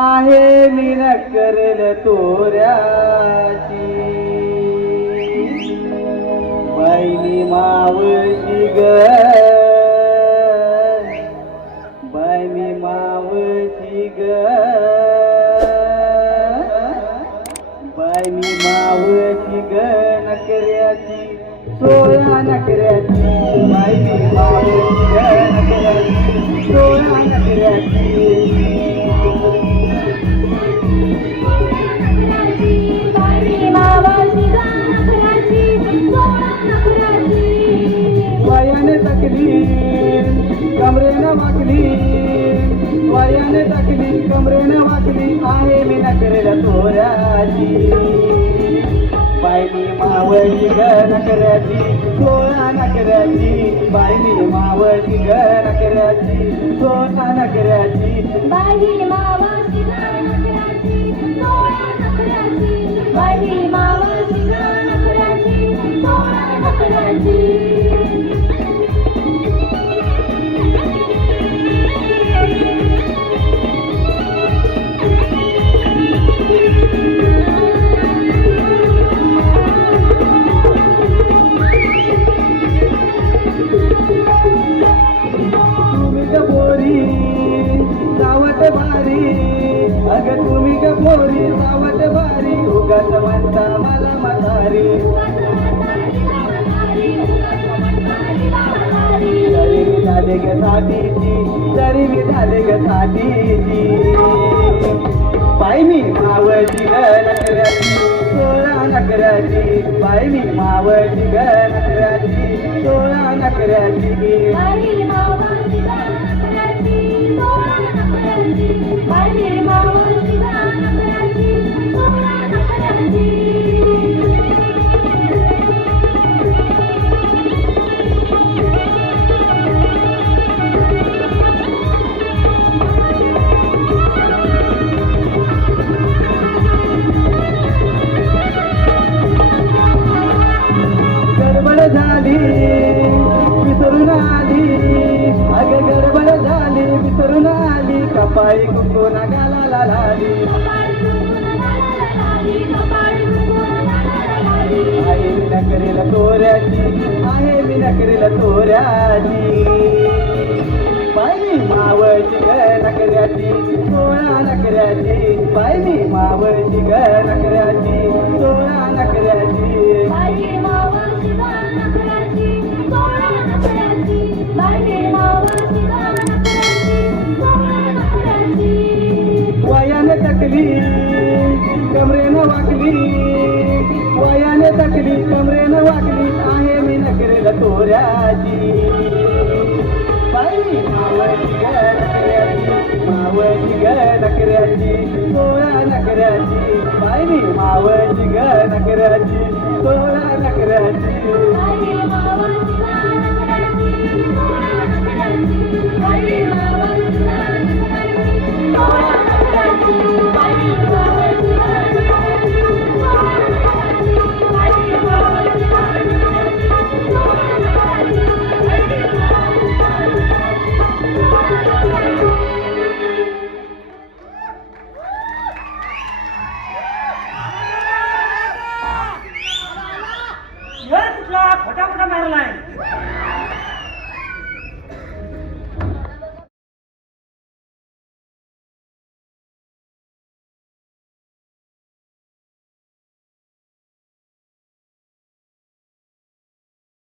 आहे मी न करेल तोऱ्याची. बहिणी मावशी ग. बहिणी मावशी ग. बहिणी मावशी ग नकऱ्याची सोया नकऱ्याची. बहिणी मावशी वयाने टाकली कमरेनं वाकली आहे मी नकरेला तोऱ्याची बायनी मावळी ग नकऱ्याची सोळा नकऱ्याची बायनी मावळी ग नकऱ्याची सोळा नकऱ्याची बायनी अग तुम्ही ग पोरी सावत भारी उगाच म्हणता मला म्हातारी. तरी मी झाले ग साठीची तरी मी झाले ग साठीची बाई मी मावळची ग नकऱ्याची सोळा नकऱ्याची बाई मी मावळची ग नकऱ्याची सोळा नकऱ्याची मी आली कपाळी गाला नगाला लाली आहे मी नकरेल तोऱ्याची आहे मी नकरेल तोऱ्याची. पाहिली मावळची ग नकऱ्याची सोळा नकऱ्याची पाहिली मावळची ग नकऱ्याची सोळा नकऱ्याची वयाने नकऱ्याची बाई मावळची ग नकऱ्याची सोळा तुला फटाफट मारलाय.